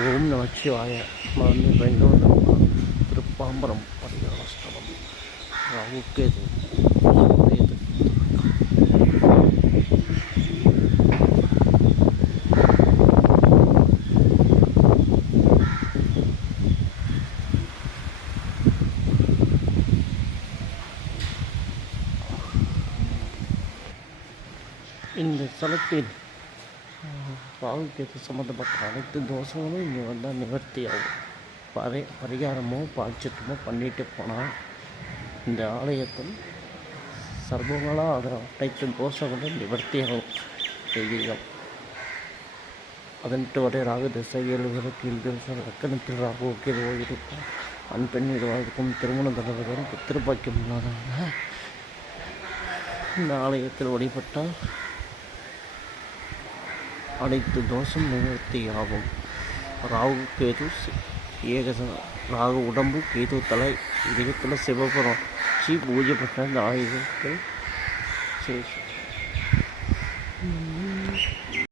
ஓம் நமச்சிவாய. மறந்து வேண்டும் திருப்பாம்பரம் பரிகாரஸ்தலம் ராகுக்கேது இந்த ஸ்தலத்தில் ராகுக்கேது சம்மந்தப்பட்ட அனைத்து தோஷங்களும் இங்கே வந்தால் நிவர்த்தி ஆகும். பரிகாரமோ பாய்ச்சட்டமோ பண்ணிட்டு போனால் இந்த ஆலயத்தில் சர்வங்களாக ஆகிற அனைத்து தோஷங்களும் நிவர்த்தி ஆகும். தெய்வீகம் 18 வரை ராகு திசை 7 வரை கீழ் திசை லக்கணத்தில் ராகு கேதுவோ இருப்பார். ஆண் பெண் இருவாருக்கும் திருமணம் தொடர்புகளும் புத்திரபாக்கியம் இல்லாதவங்க இந்த ஆலயத்தில் வழிபட்டால் அனைத்து தோஷம் நிவர்த்தியாகும். ராகு கேது ராகு உடம்பு கேது தலை இதயத்தில் சிவபுரம் பூஜை பண்ண இந்த ஆயுதத்தில்